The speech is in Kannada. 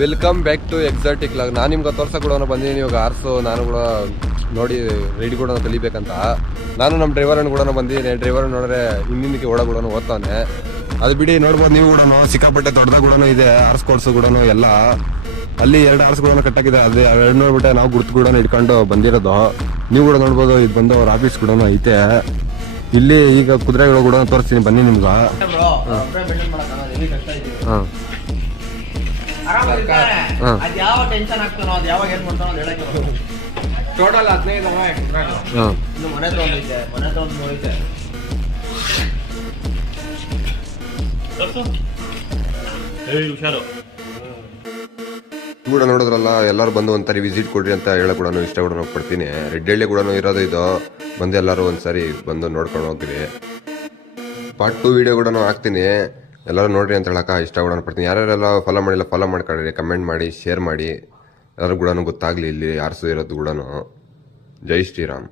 Welcome back to exotic log. ನಾನು ನಿಮ್ಗೆ ತೋರ್ಸಕ್ಕೆ ಕೂಡ ಬಂದಿದ್ದೀನಿ ಇವಾಗ ಆರ್ಸು. ನಾನು ಕೂಡ ನೋಡಿ ರೈಡ್ ಕೂಡ ಕಲಿಬೇಕಂತ ನಾನು ನಮ್ಮ ಡ್ರೈವರನ್ನು ಕೂಡ ಬಂದಿದ್ದೀನಿ. ಡ್ರೈವರ್ ನೋಡಿದ್ರೆ ಹಿಂದಿನಕ್ಕೆ ಓಡ ಕೂಡ ಓದ್ತಾನೆ. ಅದು ಬಿಡಿ ನೋಡ್ಬೋದು ನೀವು ಕೂಡ ಸಿಕ್ಕಾಪಟ್ಟೆ ದೊಡ್ಡದಾಗ ಕೂಡ ಇದೆ ಆರ್ಸ್ ಕೋರ್ಸು ಕೂಡ ಎಲ್ಲ. ಅಲ್ಲಿ 2 ಆರ್ಸ್ ಕೂಡ ಕಟ್ಟಾಗಿದೆ. ಅದು 2 ನೋಡ್ಬಿಟ್ಟೆ ನಾವು ಗುರ್ತು ಕೂಡ ಇಟ್ಕೊಂಡು ಬಂದಿರೋದು. ನೀವು ಕೂಡ ನೋಡ್ಬೋದು. ಇದು ಬಂದು ಅವ್ರ ಆಫೀಸ್ ಕೂಡ ಐತೆ ಇಲ್ಲಿ. ಈಗ ಕುದುರೆಗಳು ಕೂಡ ತೋರಿಸ್ತೀನಿ ಬನ್ನಿ ನಿಮ್ಗೆ. ಹಾಂ ಟೋಟಲ್ 15 ಮನೆ ತಗೊಂಡೈತೆ. ಹುಷಾರು ಕೂಡ ನೋಡಿದ್ರಲ್ಲ, ಎಲ್ಲರೂ ಬಂದು ಒಂದ್ಸರಿ ವಿಸಿಟ್ ಕೊಡ್ರಿ ಅಂತ ಹೇಳಕ್ ಕೂಡ ಇಷ್ಟ ಕೂಡ ಪಡ್ತೀನಿ. ರೆಡ್ಡಳ್ಳಿ ಕೂಡ ಇರೋದು ಇದು. ಬಂದು ಎಲ್ಲರೂ ಒಂದ್ಸರಿ ಬಂದು ನೋಡ್ಕೊಂಡು ಹೋಗ್ರಿ. ಪಾರ್ಟ್ 2 ವಿಡಿಯೋ ಕೂಡ ಹಾಕ್ತೀನಿ, ಎಲ್ಲರೂ ನೋಡ್ರಿ ಅಂತ ಹೇಳಕ್ಕೆ ಇಷ್ಟ ಕೂಡ ಪಡ್ತೀನಿ. ಯಾರ್ಯಾರೆಲ್ಲ ಫಾಲೋ ಮಾಡಿಲ್ಲ ಫಾಲೋ ಮಾಡ್ಕೊಳ್ರಿ, ಕಮೆಂಟ್ ಮಾಡಿ, ಶೇರ್ ಮಾಡಿ. ಎಲ್ಲರೂ ಕೂಡ ಗೊತ್ತಾಗ್ಲಿ ಇಲ್ಲಿ ಆರ್ಸು ಇರೋದು ಕೂಡ. ಜೈ ಶ್ರೀರಾಮ್.